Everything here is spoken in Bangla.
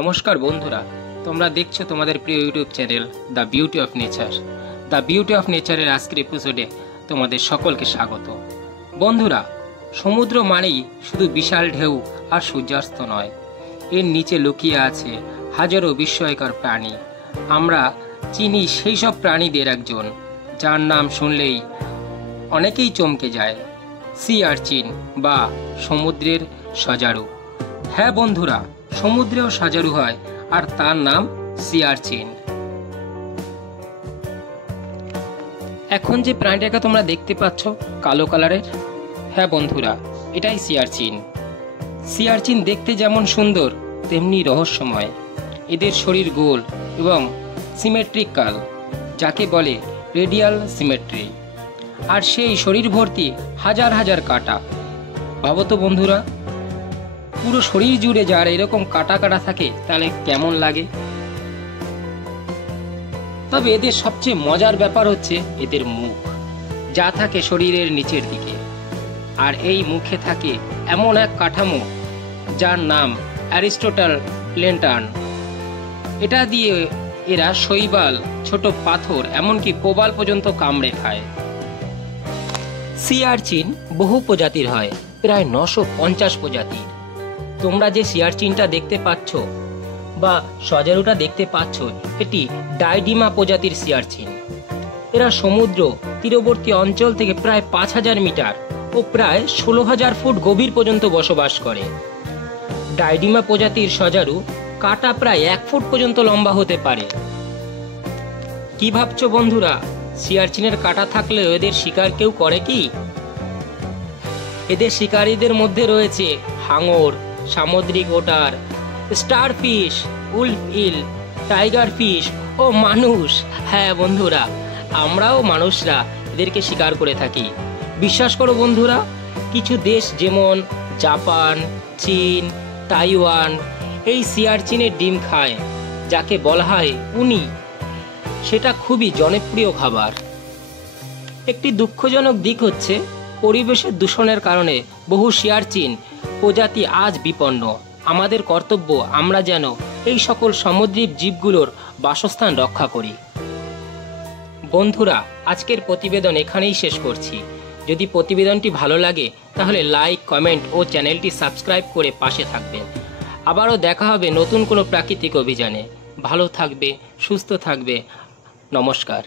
নমস্কার বন্ধুরা, তোমরা দেখছো তোমাদের প্রিয় YouTube channel the beauty of nature. The beauty of নেচারের আজকের এপিসোডে তোমাদের সকলকে স্বাগত। বন্ধুরা, সমুদ্র মানেই শুধু বিশাল ঢেউ আর সূর্যাস্ত নয়, এর নিচে লুকিয়ে আছে হাজারো বিস্ময়কর প্রাণী। আমরা চিনি সেই সব প্রাণীদের একজন, যার নাম শুনলেই অনেকেই চমকে যায়, সি আর্চিন বা সমুদ্রের সজারু। হ্যাঁ বন্ধুরা, সমুদ্রেও সজারু হয়, আর তার নাম সি আর্চিন। এখন যে প্রাণীটাকে তোমরা দেখতে পাচ্ছ কালো কালারের, হ্যাঁ বন্ধুরা, এটাই সি আর্চিন। সি আর্চিন দেখতে যেমন সুন্দর তেমনি রহস্যময়। এদের শরীর গোল এবং সিমেট্রিক্যাল, যাকে বলে রেডিয়াল সিমেট্রি, আর সেই শরীর ভর্তি হাজার হাজার কাঁটা। ভাবো তো বন্ধুরা, পুরো শরীর জুড়ে যার এরকম কাটা কাটা থাকে তাহলে কেমন লাগে। তবে এদের সবচেয়ে মজার ব্যাপার হচ্ছে এদের মুখ, যা থাকে শরীরের নিচের দিকে। আর এই মুখে থাকে এমন এক কাঠামো যার নাম অ্যারিস্টোটাল লেন্টার্ন। এটা দিয়ে এরা শৈবাল, ছোট পাথর, এমনকি প্রবাল পর্যন্ত কামড়ে খায়। সি আর্চিন বহু প্রজাতির হয়, প্রায় 950 প্রজাতির। তোমরা যে সি আর্চিনটা দেখতে পাচ্ছ বা সজারুটা দেখতে পাচ্ছ, এটি ডাইডিমা প্রজাতির সি আর্চিন। এরা সমুদ্র তীরবর্তী অঞ্চল থেকে প্রায় 5000 মিটার ও প্রায় 16000 ফুট গভীর পর্যন্ত বসবাস করে। ডাইডিমা প্রজাতির সজারু কাঁটা প্রায় 1 ফুট পর্যন্ত লম্বা হতে পারে। কি ভাবছো বন্ধুরা, সি আর্চিনের কাঁটা থাকলেও এদের শিকার কেউ করে কি? এদের শিকারীদের মধ্যে রয়েছে হাঙর, সামুদ্রিক ওটার, স্টারফিশ, উলফ ইল, টাইগার ফিশ ও মানুষ। হ্যাঁ বন্ধুরা, আমরাও মানুষরা এদেরকে শিকার করে থাকি। বিশ্বাস করো বন্ধুরা, কিছু দেশ যেমন জাপান, চীন, তাইওয়ান এই সি আর্চিনের ডিম খায়, যাকে বলা হয় উনি। সেটা খুবই জনপ্রিয় খাবার। একটি দুঃখজনক দিক হচ্ছে পরিবেশের দূষণের কারণে বহু সি আর্চিন প্রজাতি আজ বিপন্ন। আমাদের কর্তব্য আমরা যেন এই সকল সামুদ্রিক জীবগুলোর বাসস্থান রক্ষা করি। বন্ধুরা, আজকের প্রতিবেদন এখানেই শেষ করছি। যদি প্রতিবেদনটি ভালো লাগে তাহলে লাইক, কমেন্ট ও চ্যানেলটি সাবস্ক্রাইব করে পাশে থাকবেন। আবারও দেখা হবে নতুন কোনো প্রাকৃতিক অভিযানে। ভালো থাকবে, সুস্থ থাকবে। নমস্কার।